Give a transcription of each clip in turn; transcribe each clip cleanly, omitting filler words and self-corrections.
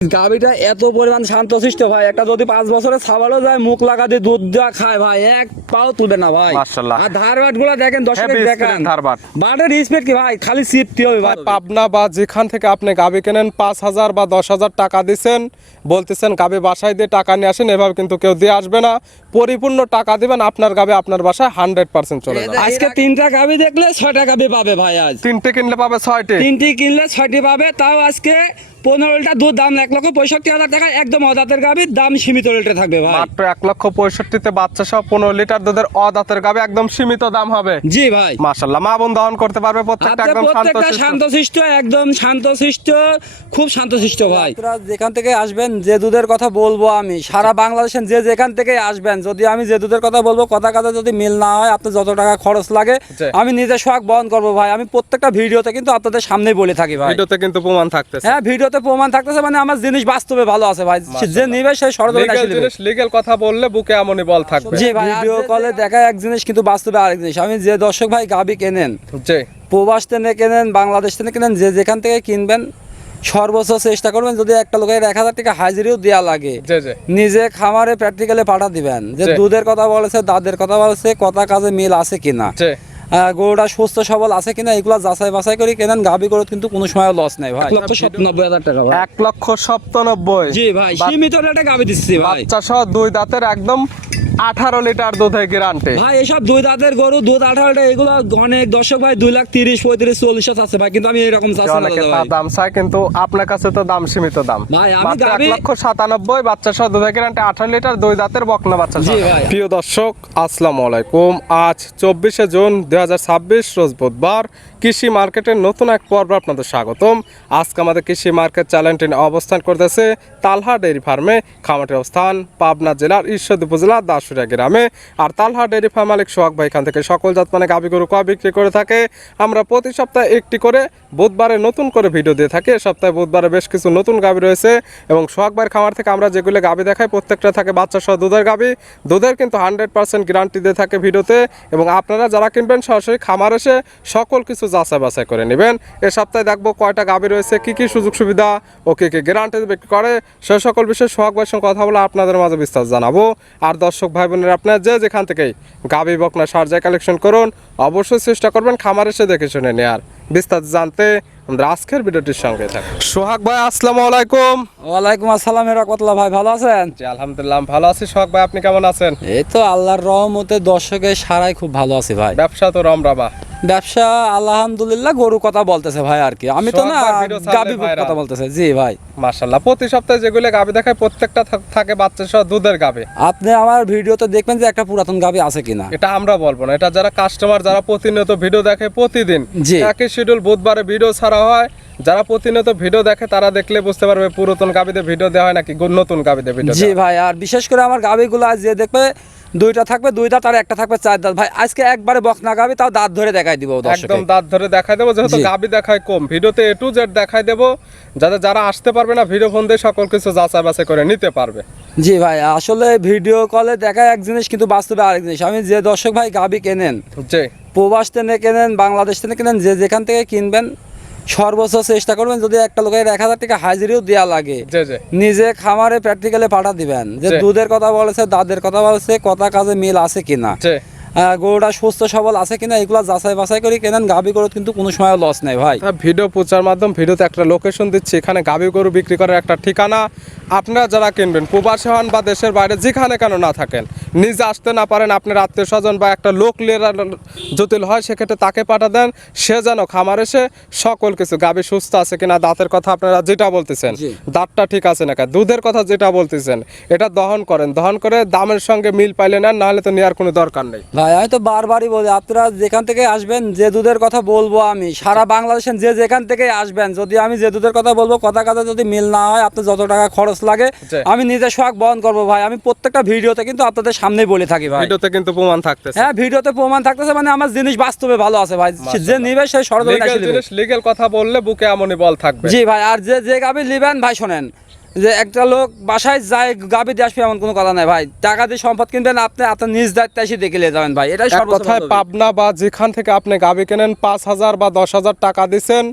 গাভীটা এত পরিমাণ শান্তশিষ্ট ভাই, একটা যদি 5 বছরের ছাবালও যায় মুখ লাগা দিয়ে দুধ দেওয়া খায় ভাই, এক পাও তুলবে না ভাই মাশাআল্লাহ। আর ধারবাট গুলো দেখেন, দর্শক দেখেন ধারবাট বাটের স্পিড কি ভাই, খালি সিফটি হবে ভাই। পাবনা বা যেখান থেকে আপনি গাভী কেনেন 5,000 বা 10,000 টাকা দিচ্ছেন, বলতেছেন গাভী বাসায় দিয়ে টাকা নিয়ে আসেন, এভাবে কিন্তু কেউ দিয়ে আসবে না। পরিপূর্ণ টাকা দিবেন, আপনার গাভী আপনার বাসায় 100% চলে যাবে। আজকে 3টা গাভী দেখলে 6টা গাভী পাবে ভাই, আজ 3টে কিনলে পাবে 6টে, 3টি কিনলে 6টি পাবে, তাও আজকে 15 লিটার দুধ, দাম 1,65,000 টাকা, একদম অদাতের গাভীর দাম সীমিত রেটে থাকবে ভাই। মাত্র 1,65,000-তে বাচ্চা সহ 15 লিটার দুধের অদাঁতের গাভী একদম সীমিত দাম হবে। জি ভাই, মাশাআল্লাহ, মা বোন দহন করতে পারবে, প্রত্যেকটা একদম শান্তশিষ্ট, একদম শান্তশিষ্ট, খুব শান্তশিষ্ট ভাই। আপনারা যেখান থেকে আসবেন, যে দুধের কথা বলবো আমি, সারা বাংলাদেশের যে যেখান থেকে আসবেন, যদি আমি যে দুধের কথা বলবো কথা কথা যদি মিল না হয়, আপনার যত টাকা খরচ লাগে আমি নিজে সোহাগ বহন করবো ভাই। আমি প্রত্যেকটা ভিডিওতে কিন্তু আপনাদের সামনেই বলে থাকি ভাই, ভিডিওতে কিন্তু প্রমাণ থাকতেছে। হ্যাঁ, ভিডিওতে প্রমাণ থাকতেছে, মানে আমার জিনিস বাস্তবে ভালো আছে ভাই, যে নিবে সে সরজমিনে আসলে জিনিস লিগ্যাল কথা বললে বুকে এমনই বল থাকবে। জি ভাই, ভিডিও কলে দেখা এক জিনিস, কিন্তু বাস্তবে আরেক জিনিস। আমি যে দর্শক ভাই গাভী কেনেন, জি প্রবাস থেকে কেনেন, বাংলাদেশ থেকে কেনেন, যে যেখান থেকে কিনবেন, সর্বোচ্চ চেষ্টা করবেন যদি একটা লোকের 1,000 টাকা হাজিরিও দেওয়া লাগে, নিজে খামারে প্র্যাকটিক্যালি পাঠা দিবেন, যে দুধের কথা বলেছে, দাঁতের কথা বলেছে, কথা কাজে মিল আছে কিনা, গরুটা সুস্থ সবল আছে কিনা, এগুলো যাচাই বাছাই করে কেনেন। গাভী গরু কিন্তু কোনো সময় লস নাই ভাই। 1,97,000 টাকা ভাই, 1,97,000। জি ভাই, সীমিত রেটে গাভী দিচ্ছি ভাই। বাচ্চা সহ 2 দাঁতের একদম 18 লিটার দুধের গ্যারান্টি ভাই। এসব 2 দাঁতের গরু, দুধ 18 লিটার, এগুলো অনেক দর্শক ভাই 2,30,000, 35,000, 40 আছে ভাই, কিন্তু আমি এরকম চাচ্ছি না ভাই। দাম চাই, কিন্তু আপনার কাছে তো দাম সীমিত দাম ভাই। আমি গাভী 1,97,000, বাচ্চা সহ দুধের গ্যারান্টি 18 লিটার, 2 দাঁতের বকনা বাচ্চা। জি ভাই। প্রিয় দর্শক, আসসালামু আলাইকুম। আজ 24শে জুন 2026 রোজ বুধবার। কৃষি মার্কেটের নতুন এক পর্ব আপনাদের স্বাগতম। আজকে আমাদের কৃষি মার্কেট চ্যানেলটি অবস্থান করতেছে তালহা ডেইরি ফার্মে। খামারটির অবস্থান পাবনা জেলার ঈশ্বরদী উপজেলার দাসুরিয়া গ্রামে। আর তালহা ডেইরি ফার্ম মালিক সোহাগ ভাই এখান থেকে সকল জাত মানে গাভী গরু কয় বিক্রি করে থাকে। আমরা প্রতি সপ্তাহে একটি করে বুধবারে নতুন করে ভিডিও দিয়ে থাকি। সপ্তাহে বুধবারে বেশ কিছু নতুন গাভী রয়েছে, এবং সোহাগ ভাইয়ের খামার থেকে আমরা যেগুলো গাভী দেখাই প্রত্যেকটা থাকে বাচ্চা সহ দুধের গাভী। দুধের কিন্তু 100% গ্যারান্টি দিয়ে থাকে ভিডিওতে, এবং আপনারা যারা কিনবেন সরাসরি খামার এসে সকল কিছু যাচাই বাছাই করে নেবেন। এ সপ্তাহে দেখবো কয়টা গাভী রয়েছে, কি কি সুযোগ সুবিধা ও কি কি গ্যারান্টি বিক্রি করে, সে সকল বিষয়ে সোহাগ ভাইয়ের সঙ্গে কথা বলে আপনাদের মাঝে বিস্তার জানাবো। আর দর্শক ভাই বোনেরা, আপনারা যে যেখান থেকেই গাভী বকনা সারজায় কালেকশন করুন, অবশ্যই চেষ্টা করবেন খামার এসে দেখে শুনে নেয়ার। বিস্তারিত জানতে আমরা আজকের ভিডিওটির সঙ্গে থাকি। সোহাগ ভাই আসসালামু আলাইকুম। ওয়ালাইকুম আসসালাম, রাহমাতুল্লাহ। ভাই ভালো আছেন? জি আলহামদুলিল্লাহ ভালো আছি। সোহাগ ভাই আপনি কেমন আছেন? এই তো আল্লাহর রহমতে দর্শকের সারাই খুব ভালো আছি ভাই। ব্যবসা তো রমরমা? ব্যবসা আলহামদুলিল্লাহ, গরু কথা বলতেছে ভাই, আর কি আমি তো না গাভী কথা বলতেছে। জি ভাই, মাশাআল্লাহ। প্রতি সপ্তাহে যেগুলো গাভী দেখায় প্রত্যেকটা থাকে বাচ্চা সহ দুধের গাভী। আপনি আমার ভিডিওতে দেখবেন যে একটা পুরাতন গাভী আছে কিনা, এটা আমরা বলবো না, এটা যারা কাস্টমার, যারা প্রতিনিয়ত ভিডিও দেখে, প্রতিদিন একই শিডিউল বুধবারে ভিডিও ছাড়া হয়, যারা প্রতিনিয়ত ভিডিও দেখে তারা দেখলে বুঝতে পারবে পুরাতন গাভীতে ভিডিও দেওয়া হয় নাকি নতুন গাভীতে ভিডিও। জি ভাই, আর বিশেষ করে আমার গাভীগুলো যে দেখবে 2টা থাকবে 2 দাঁত, আর একটা থাকবে 4 দাঁত। ভাই আজকে একবারে বকনা গাভী, তাও দাঁত ধরে দেখাই দিব, একদম দাঁত ধরে দেখাই দেবো, যেহেতু গাভী দেখায় কম, ভিডিওতে A to Z দেখাই দেবো, যাতে যারা আসতে পারবে না ভিডিও ফোন দিয়ে সকল কিছু যাচাই বাছাই করে নিতে পারবে। জি ভাই, আসলে ভিডিও কলে দেখা এক জিনিস, কিন্তু বাস্তবে আরেক জিনিস। আমি যে দর্শক ভাই গাভী কেনেন, জি প্রবাস থেকে কেনেন, বাংলাদেশ থেকে কেনেন, যে যেখান থেকে কিনবেন, সর্বোচ্চ চেষ্টা করবেন যদি একটা লোকের 1,000 টাকা হাজিরিও দেওয়া লাগে, নিজে খামারে প্র্যাকটিক্যালি পাঠা দিবেন, যে দুধের কথা বলেছে, দাঁতের কথা বলেছে, কথা কাজে মিল আছে কিনা, গরুটা সুস্থ সবল আছে কিনা, এগুলো যাচাই বাছাই করে কেনেন। গাভী গরু কিন্তু কোনো সময় লস নেই ভাই। ভিডিও প্রচার মাধ্যম, ভিডিওতে একটা লোকেশন দিচ্ছি, এখানে গাভী গরু বিক্রি করার একটা ঠিকানা। আপনারা যারা কিনবেন, প্রবাসী হন বা দেশের বাইরে যেখানে কেন না থাকেন, নিজে আসতে না পারেন, আপনার আত্মীয় স্বজন বা একটা লোক জটিল হয়, সেক্ষেত্রে তাকে পাঠা দেন, সে যেন খামার এসে সকল কিছু গাভী সুস্থ আছে কিনা, দাঁতের কথা আপনারা যেটা বলতেছেন দাঁতটা ঠিক আছে নাকি, দুধের কথা যেটা বলতেছেন এটা দহন করেন, দহন করে দামের সঙ্গে মিল পাইলে নেন, নাহলে তো নেওয়ার কোনো দরকার নেই ভাই। আমি তো বারবারই বলি, আপনারা যেখান থেকে আসবেন, যে দুধের কথা বলবো আমি, সারা বাংলাদেশের যে যেখান থেকে আসবেন, যদি আমি যে দুধের কথা বলবো কথা কথা যদি মিল না হয়, আপনার যত টাকা খরচ লাগে আমি নিজে সোহাগ বহন করবো ভাই। আমি প্রত্যেকটা ভিডিওতে কিন্তু আপনাদের সামনেই বলে থাকি ভাই, ভিডিওতে কিন্তু প্রমাণ থাকতেছে। হ্যাঁ, ভিডিওতে প্রমাণ থাকতেছে, মানে আমার জিনিস বাস্তবে ভালো আছে ভাই, যে নিবে সে সরজমিনে আসলে লিগ্যাল কথা বললে বুকে এমনই বল থাকবে। জি ভাই, আর যে গাভী নেবেন ভাই শোনেন, যে একটা লোক বাসায় যায় গাবি দিয়ে আসবে এমন কোনো কথা নাই ভাই, টাকা দিয়ে সম্পদ কিনবেন আপনি আপনার নিজ দায়িত্বে এসে দেখে নিয়ে যাবেন ভাই, এটাই এক সর্বোচ্চ কথায় পদ্ধতি। পাবনা বা যেখান থেকে আপনি গাবি কেনেন 5,000 বা 10,000 টাকা দিচ্ছেন,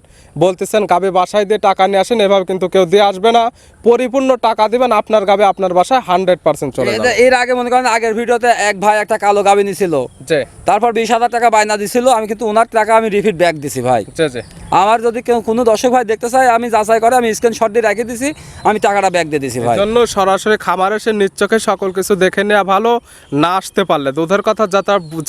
বলতেছেন গাবি বাসায় দিয়ে টাকা নিয়ে আসেন, এভাবে কিন্তু কেউ দিয়ে আসবে না। পরিপূর্ণ টাকা দিবেন, আপনার গাবি আপনার বাসায় 100% চলে যাবে। এর আগে মনে করেন আগের ভিডিওতে এক ভাই একটা কালো গাবি নিছিল, জি তারপর 20,000 টাকা বায়না দিছিল, আমি কিন্তু ওনার টাকা আমি রিপিট ব্যাক দিছি ভাই। জি জি। আমার যদি কেউ কোনো দর্শক ভাই দেখতে চায় আমি যাচাই করে আমি স্ক্রিনশট দিয়ে রেখে দিছি, আমি টাকাটা ব্যাক দিয়ে দিছি ভাই। জন্য সরাসরি খামার এসে নিজ চোখে সকল কিছু দেখে নেওয়া ভালো। না আসতে পারলে দুধের কথা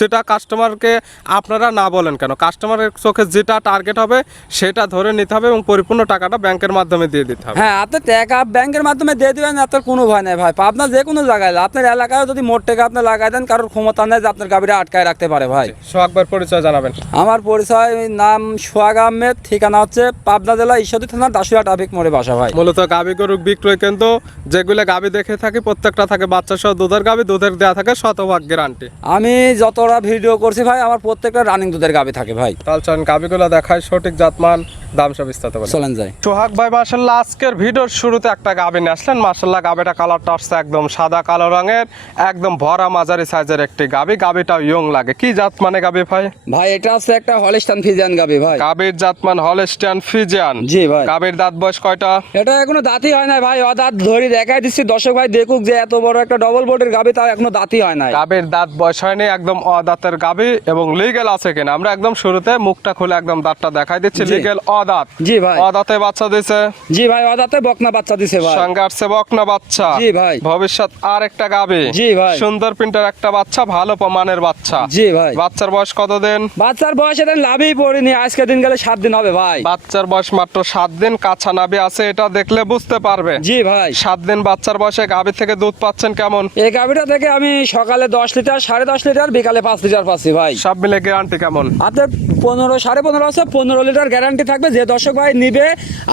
যেটা কাস্টমারকে আপনারা না বলেন কেন, কাস্টমারের চোখে যেটা টার্গেট হবে সেটা ধরে নিতে হবে এবং পরিপূর্ণ টাকাটা ব্যাংকের মাধ্যমে দিয়ে দিতে হবে। হ্যাঁ, আপনি টাকা ব্যাংকের মাধ্যমে দিয়ে দিবেন, আপনার কোনো ভয় নাই ভাই। আপনার যে কোনো জায়গায় আপনার এলাকায় যদি মোট টাকা আপনি লাগাই দেন, কারোর ক্ষমতা নেই যে আপনার গাড়িটা আটকায় রাখতে পারে ভাই। সোহাগবার পরিচয় জানাবেন। আমার পরিচয় নাম সোহাগ আহমেদ, ঠিকানা হচ্ছে পাবনা জেলা ঈশ্বরদী থানা দাসুয়া ট্রাফিক মোড়ে বাসা ভাই। মূলত গাভী গরু বিক্রয় কেন্দ্র, যেগুলো গাভী দেখে থাকি প্রত্যেকটা থাকে বাচ্চা সহ দুধের গাভী, দুধের দেওয়া থাকে শতভাগ গ্যারান্টি। আমি যতটা ভিডিও করছি ভাই আমার প্রত্যেকটা রানিং দুধের গাভী থাকে ভাই। তাহলে চলেন গাভীগুলো দেখায়, সঠিক জাতমান দাম সব বিস্তারিত বলেন। চলেন যাই। সোহাগ ভাই মাশাআল্লাহ আজকের ভিডিওর শুরুতে একটা গাভী নিয়ে আসলেন। মাশাআল্লাহ গাভীটা কালারটা আসছে একদম সাদা কালো রঙের, একদম ভরা মাঝারি সাইজের একটি গাভী। গাভীটাও ইয়ং লাগে। কি জাত মানে গাভী ভাই? ভাই এটা হচ্ছে একটা হলিস্টান ফিজিয়ান গাভী ভাই। গাভীর জাতমান হলস্টিয়ান ফ্রিজিয়ান। জি ভাই। গাভীর দাঁত বয়স কয়টা? এটা এখনো দাঁতই হয় না ভাই, অদাঁত ধরি দেখাই দিচ্ছি দর্শক ভাই দেখুক যে এত বড় একটা ডবল বোর্ডের গাভী তাও এখনো দাঁতই হয় না। গাভীর দাঁত বয়স হয়নি, একদম অদাঁতের গাভী এবং লিগ্যাল আছে কিনা আমরা একদম শুরুতে মুখটা খুলে একদম দাঁতটা দেখাই দিচ্ছি। জি। লিগ্যাল অদাঁত। জি ভাই। অদাঁতে বাচ্চা দিছে। জি ভাই, অদাঁতে বকনা বাচ্চা দিছে ভাই। সঙ্গে আসছে বকনা বাচ্চা। জি ভাই। ভবিষ্যৎ আর একটা গাভী। জি ভাই। সুন্দর প্রিন্টের একটা বাচ্চা, ভালো মানের বাচ্চা। জি ভাই। বাচ্চার বয়স কতদিন? বাচ্চার বয়স এটা লাভই পড়েনি, আজকে দিন গেলে 7 দিন হবে ভাই। বাচ্চার বয়স মাত্র 7 দিন, কাঁচা নাভি আছে, এটা দেখলে বুঝতে পারবে। জি ভাই। 7 দিন বাচ্চার বয়সে গাভী থেকে দুধ পাচ্ছেন কেমন? এই গাভীটা থেকে আমি সকালে 10 লিটার, 10.5 লিটার, বিকালে 5 লিটার পাচ্ছি ভাই। সব মিলে গ্যারান্টি কেমন? আপনার 15, 15.5 আছে, 15 লিটার গ্যারান্টি থাকবে। যে দর্শক ভাই নিবে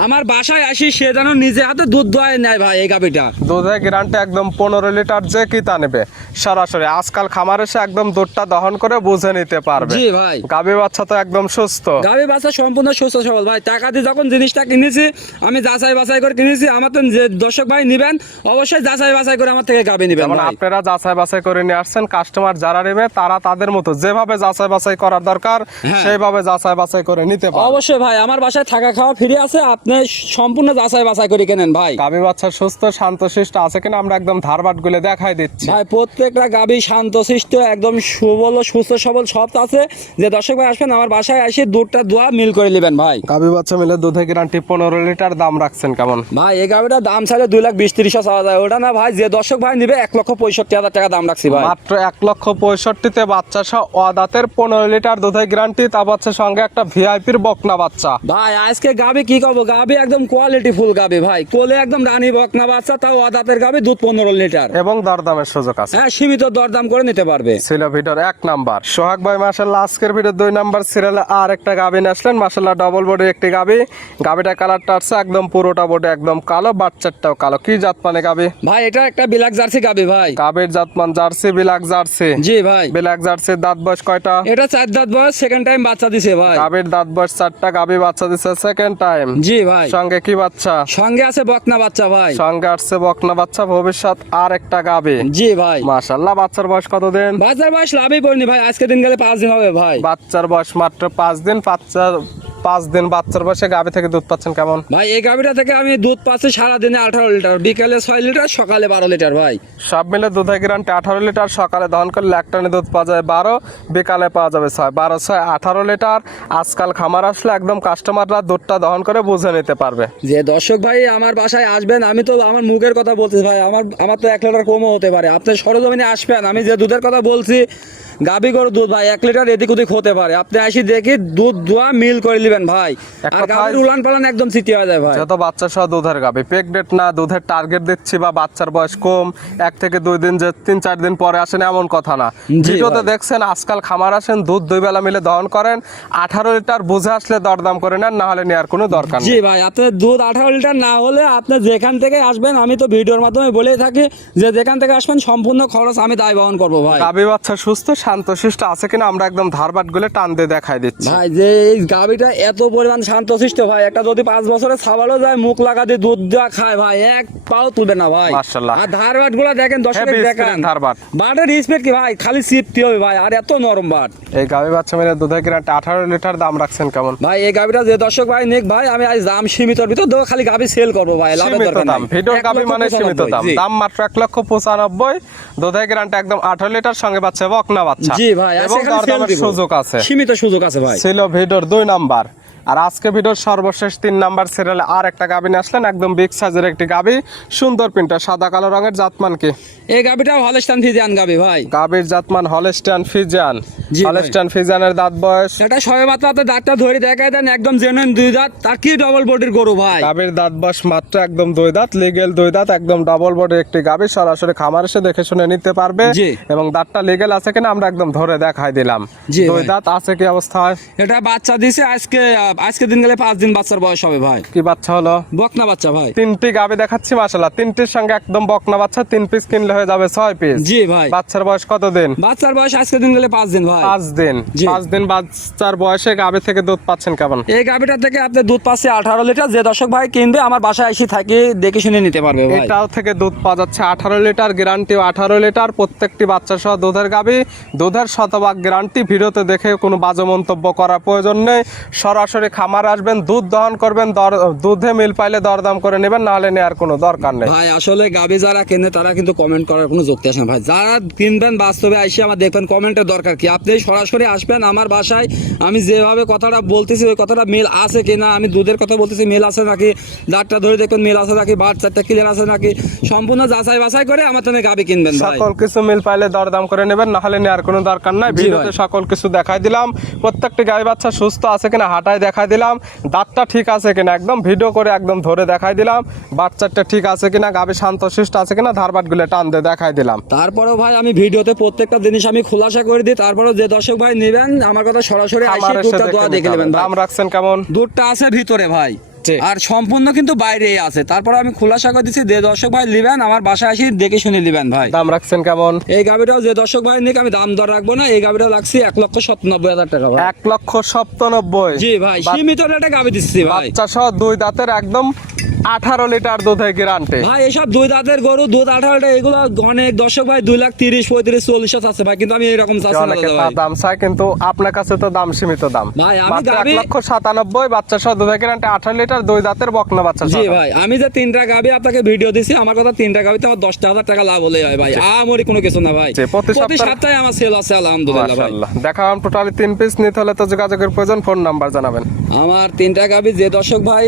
আমার বাসায় আসি সে যেন নিজে হাতে দুধ দোয়ায় নেয় ভাই এই গাভীটা। দুধের গ্যারান্টি একদম 15 লিটার, যে কিতা নেবে সরাসরি আজকাল খামার এসে একদম দুধটা দহন করে বুঝে নিতে পারবে। জি ভাই। গাভী বাচ্চা তো একদম সুস্থ। গাভী বাচ্চা সম্পূর্ণ সুস্থ সবল ভাই। টাকা দিয়ে যখন জিনিসটা কিনেছি আমি যাচাই বাছাই করে কিনেছি। আমার তো যে দর্শক ভাই নিবেন অবশ্যই যাচাই বাছাই করে আমার থেকে গাভী নিবেন যেমন ভাই। আপনারা যাচাই বাছাই করে নিয়ে আসছেন, কাস্টমার যারা নেবে তারা তাদের মতো যেভাবে যাচাই বাছাই করার দরকার হ্যাঁ। সেইভাবে যাচাই বাছাই করে নিতে পারবে। অবশ্যই ভাই, আমার বাসায় থাকা খাওয়া ফ্রি আছে, আপনি সম্পূর্ণ যাচাই বাছাই করে কেনেন ভাই। গাভী বাচ্চা সুস্থ শান্তশিষ্ট আছে কিনা আমরা একদম ধারবাট গুলো দেখাই দিচ্ছি। ভাই প্রত্যেকটা গাভী শান্তশিষ্ট একদম সুবল সুস্থ সবল সব আছে। যে দর্শক ভাই আসবেন আমার বাসায় এসে দুধটা দোয়া মিল করে নেবেন ভাই। গাভী বাচ্চা মিলে দুধের গ্যারান্টি 15 লিটার। দাম রাখছেন কেমন? ভাই এই গাভীটার দাম চাইলে 2,20,30 চাওয়া যায়, ওটা না ভাই। যে দর্শক ভাই নিবে 1,65,000 টাকা দাম রাখছি ভাই। মাত্র 1,65,000-তে বাচ্চা সহ অদাঁতের 15 লিটার দুধের গ্যারান্টি, তা বাচ্চা সঙ্গে একটা ভিআইপির বকনা বাচ্চা। ভাই আজকে গাভী কি করবো, গাভী একদম কোয়ালিটি ফুল গাভী ভাই, কোলে একদম রানী বকনা বাচ্চা, তাও অদাঁতের গাভী, দুধ 15 লিটার এবং দরদামের সুযোগ আছে। হ্যাঁ, সীমিত দরদাম করে নিতে পারবে। ছিল ভিডিওর 1 নাম্বার। সোহাগ ভাই মাশাআল্লাহ আজকের ভিডিও 2 নাম্বার সিরিয়ালে আর একটা গাভী নিয়ে আসলেন। মাশাআল্লাহ ডবল বডির একটি গাভী। গাভীটা কালারটা আছে একদম পুরোটা বডি একদম কালো, বাচ্চাটাও কালো। কি জাত মানে গাভী? ভাই এটা একটা বিলাক জার্সি গাভী ভাই। গাভীর জাতমান জার্সি, বিলাক জার্সি। জি ভাই। বিলাক জার্সির দাঁত বয়স কয়টা? এটা 4 দাঁত বয়স, সেকেন্ড টাইম বাচ্চা দিছে ভাই। গাভীর দাঁত বয়স 4টা, গাভী বাচ্চা দিছে সেকেন্ড টাইম। জি ভাই। সঙ্গে কি বাচ্চা? সঙ্গে আছে বকনা বাচ্চা ভাই। সঙ্গে আসছে বকনা বাচ্চা, ভবিষ্যৎ আর একটা গাভী। জি ভাই। মাশাআল্লাহ বাচ্চার বয়স কতদিন? বাচ্চার বয়স লাভই পড়নি ভাই, আজকে দিন গেলে 5 দিন হবে ভাই। বাচ্চার বয়স মাত্র 5 দিন। 5 দিন বাচ্চার বয়সে গাভী থেকে দুধ পাচ্ছেন কেমন? ভাই এই গাভীটা থেকে আমি দুধ পাচ্ছি সারাদিনে 18 লিটার, বিকালে 6 লিটার, সকালে 12 লিটার ভাই। সব মিলে দুধের গ্যারান্টি 18 লিটার। সকালে দহন করলে এক টানে দুধ পাওয়া যায় 12, বিকালে পাওয়া যাবে 6। 12, 6, 18 লিটার। আজকাল খামার আসলে একদম কাস্টমাররা দুধটা দহন করে বুঝে নিতে পারবে। যে দর্শক ভাই আমার বাসায় আসবেন, আমি তো আমার মুখের কথা বলছি ভাই, আমার তো 1 লিটার কমও হতে পারে। আপনি সরজমিনে আসবেন, আমি যে দুধের কথা বলছি গাভী গরু দুধ ভাই 1 লিটার এদিক ওদিক হতে পারে। আপনি আসি দেখি দুধ দোয়া মিল করে নেবেন ভাই। এক আর কথায়- গাভীর উলান পালান একদম চিটি হয়ে যায় ভাই। যত বাচ্চা সহ দুধের গাভী, প্রেগনেন্ট না, দুধের টার্গেট দিচ্ছি বা বাচ্চার বয়স কম 1 থেকে 2 দিন, যে 3-4 দিন পরে আসেন এমন কথা না। জি ভিডিওতে ভাই। দেখছেন আজকাল খামার আসেন দুধ 2 বেলা মিলে দহন করেন। 18 লিটার বুঝে আসলে দরদাম করে নেন, না হলে নেওয়ার কোনো দরকার জি নেই। ভাই, আপনি দুধ 18 লিটার না হলে আপনি যেখান থেকে আসবেন, আমি তো ভিডিওর মাধ্যমে বলেই থাকি যে যেখান থেকে আসবেন সম্পূর্ণ খরচ আমি দায় বহন করবো ভাই। গাভী বাচ্চা সুস্থ শান্তশিষ্ট আছে কিনা আমরা একদম ধারবাট গুলো টান দিয়ে দেখাই দিচ্ছি। ভাই যে এই গাবিটা এত পরিমাণ শান্তশিষ্ট ভাই, একটা যদি 5 বছরের ছাবালও যায় মুখ লাগা দিয়ে দুধ দেওয়া খায় ভাই, এক পাও তুলবে না ভাই মাশাআল্লাহ। আর ধারবাট গুলো দেখেন দর্শক Heavy দেখেন speed ধারবাট। বাটের স্পিড কি ভাই খালি সিপতে হবে ভাই, আর এত নরম বাট। এই গাভী বাচ্চা মেরে দুধের গ্যারান্টি 18 লিটার, দাম রাখছেন কেমন? ভাই এই গাবিটা যে দর্শক ভাই নেক ভাই, আমি আজ দাম সীমিতর ভিতর দেবো, খালি গাবি সেল করবো ভাই, লাভের সীমিত দরকার দাম, নাই। ভিডিও 1 গাভী লক্ষ মানে সীমিত 95, দাম, জি। দাম মাত্র 1,95,000, দুধের গ্যারান্টি একদম 18 লিটার, সঙ্গে বাচ্চা বকনা বাচ্চা। জি ভাই, এবং আজকে খালি সেল দরদামের দিব। সুযোগ আছে, সীমিত সুযোগ আছে ভাই। ছিল ভিডিওর 2 নাম্বার। আর আজকে ভিডিওর সর্বশেষ 3 নাম্বার সিরিয়ালে আর একটা গাভী নিয়ে আসলেন, একদম বিগ সাইজের একটি গাভী, সুন্দর প্রিন্টার, সাদা কালো রঙের, জাতমান কি? এই গাবিটা হলস্টাইন ফ্রিজিয়ান গাবি ভাই। গাভীর জাতমান হলস্টাইন ফ্রিজিয়ান। জি ভাই। হলস্টাইন ফ্রিজিয়ানের দাঁত বয়স? এটা সবে মাত্র আপনার দাঁতটা ধরে দেখায় দেন, একদম জেনুইন 2 দাঁত, তার কি ডবল বডির গরু ভাই। গাভীর দাঁত বয়স মাত্র একদম 2 দাঁত, লিগেল 2 দাঁত, একদম ডাবল বডির একটি গাভী, সরাসরি খামার এসে দেখে শুনে নিতে পারবে। জি। এবং দাঁতটা লিগেল আছে কিনা আমরা একদম ধরে দেখাই দিলাম। জি 2 ভাই। দাঁত আছে, কি অবস্থা হয়? এটা বাচ্চা দিছে আজকে দিন গেলে 5 দিন বাচ্চার বয়স হবে ভাই। কি বাচ্চা হলো? বকনা বাচ্চা ভাই। 3টি গাভী দেখাচ্ছি মাশাআল্লাহ, 3টির সঙ্গে একদম বকনা বাচ্চা, 3 পিস কিনলে হয়ে যাবে 6 পিস। জি ভাই। বাচ্চার বয়স কত দিন? বাচ্চার বয়স আজকে দিন গেলে 5 দিন ভাই। 5 দিন। জি। 5 দিন বাচ্চার বয়সে গাভী থেকে দুধ পাচ্ছেন কেমন? এই গাবিটা থেকে আপনি দুধ পাচ্ছে 18 লিটার, যে দর্শক ভাই কিনবে আমার বাসায় এসে থাকি দেখে শুনে নিতে পারবে ভাই। এটাও থেকে দুধ পাওয়া যাচ্ছে 18 লিটার, গ্যারান্টিও 18 লিটার, প্রত্যেকটি বাচ্চা সহ দুধের গাভী, দুধের শতভাগ গ্যারান্টি। ভিডিওতে দেখে কোনো বাজে মন্তব্য করার প্রয়োজন নেই, সরাসরি খামার আসবেন, দুধ দহন করবেন, দুধে মিল পাইলে দরদাম করে নেবেন, নাহলে নেওয়ার কোনো দরকার নেই। ভাই আসলে গাবি যারা কেনে তারা কিন্তু কমেন্ট করার কোনো যুক্তি আসে না ভাই, যারা কিনবেন বাস্তবে আইসে আমার দেখবেন কমেন্টের দরকার কি, আপনি সরাসরি আসবেন আমার বাসায়, আমি যেভাবে কথাটা বলতেছি ওই কথাটা মিল আছে কিনা, আমি দুধের কথা বলতেছি মিল আছে নাকি, দাঁতটা ধরে দেখবেন মিল আছে নাকি, বাট চারটা ক্লিয়ার আছে নাকি, সম্পূর্ণ যাচাই বাছাই করে আমার থেকে গাবি কিনবেন ভাই। সকল কিছু মিল পাইলে দরদাম করে নেবেন, নাহলে নেওয়ার কোনো দরকার নাই। জি ভিডিওতে ভাই। সকল কিছু দেখাই দিলাম, প্রত্যেকটি গাই বাচ্চা সুস্থ আছে কিনা হাঁটায় দেখাই দিলাম, দাঁতটা ঠিক আছে কিনা একদম ভিডিও করে একদম ধরে দেখাই দিলাম, বাচ্চাটা ঠিক আছে কিনা, গাভী শান্তশিষ্ট আছে কিনা, ধারবাট গুলো টান দিয়ে দেখাই দিলাম। তারপরেও ভাই আমি ভিডিওতে প্রত্যেকটা জিনিস আমি খোলাসা করে দিই, তারপরেও যে দর্শক ভাই নেবেন আমার কথা সরাসরি খামার আইসে এসে দুধটা দোয়া দেখে নেবেন ভাই। দাম রাখছেন কেমন? দুধটা আছে ভিতরে ভাই, জি। আর সম্পূর্ণ কিন্তু বাইরেই আছে, তারপর আমি খোলাসা করে দিচ্ছি, যে দর্শক ভাই নেবেন আমার বাসায় এসে দেখে শুনে নেবেন ভাই। দাম রাখছেন কেমন? এই গাবিটাও যে দর্শক ভাই নিক আমি দাম দর রাখবো না, এই গাবিটাও লাগছে 1,97,000 টাকা ভাই। 1,97,000। জি ভাই, সীমিত রেটে গাবি দিচ্ছি ভাই। বাচ্চা সহ 2 দাঁতের একদম 18 লিটার দুধের গ্যারান্টি। ভাই এসব 2 দাঁতের গরু দুধ 18টা, এগুলো অনেক দর্শক ভাই 2,30,000, 35,000, 40 আছে ভাই, কিন্তু আমি এরকম চাচ্ছি না অনেকে দাদা ভাই। দাম চায়, কিন্তু আপনার কাছে তো দাম সীমিত দাম। ভাই আমি মাত্র গাবি 1,97,000, বাচ্চা সহ দুধের গ্যারান্টি 18 লিটার, 2 দাঁতের বকনা বাচ্চা জি সহ। ভাই, আমি যে 3টা গাবি আপনাকে ভিডিও দিছি, আমার কথা 3টা গাবিতে আমার 10,000 টাকা লাভ হলেই হয় ভাই, আমরি কোনো কিছু না ভাই। জি, প্রতি প্রতি সপ্তাহে সপ্তাহে আমার সেল আছে আলহামদুলিল্লাহ ভাই। মাশাআল্লাহ। দেখালাম টোটালি 3 পিস, নিতে হলে তো যোগাযোগের প্রয়োজন, ফোন নাম্বার জানাবেন। আমার 3টা গাবি যে দর্শক ভাই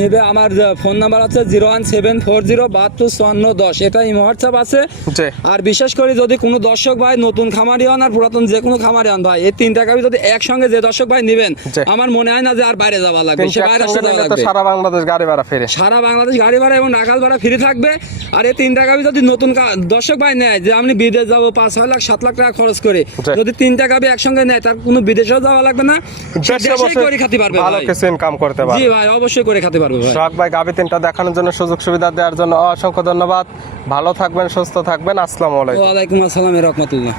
নেবে, আমার ফোন নাম্বার আছে 01740725410, এটা ইমো হোয়াটসঅ্যাপ আছে। জি। আর বিশেষ করে যদি কোনো দর্শক ভাই নতুন খামারি হন আর পুরাতন যে কোনো খামারি হন ভাই, এই 3টা গাবি যদি একসঙ্গে যে দর্শক ভাই নেবেন, জি। আমার মনে হয় না যে আর বাইরে যাওয়া লাগবে, কিন্তু সে বাইরে একসঙ্গে যাওয়া নিলে তো লাগবে। সারা বাংলাদেশ গাড়ি ভাড়া ফিরে। সারা বাংলাদেশ গাড়ি ভাড়া এবং নাকাল ভাড়া ফ্রি থাকবে। আর এই 3টা গাবি যদি নতুন দর্শক ভাই নেয়, যে আমি বিদেশ যাবো 5-6 লাখ 7 লাখ টাকা খরচ করে, জি। যদি 3টা গাবি একসঙ্গে নেয় তার কোনো বিদেশেও যাওয়া লাগবে না, সে দেশে দেশেই বসে করে খেতে পারবে ভালো ভাই। কিছু ইনকাম করতে জি পারবে। ভাই, অবশ্যই করে খেতে পারবে ভাই। সোহাগ ভাই গাভী 3টা দেখানোর জন্য, সুযোগ সুবিধা দেওয়ার জন্য অসংখ্য ধন্যবাদ। ভালো থাকবেন, সুস্থ থাকবেন, আসসালামু আলাইকুম। ওয়ালাইকুম আসসালাম রহমতুল্লাহ।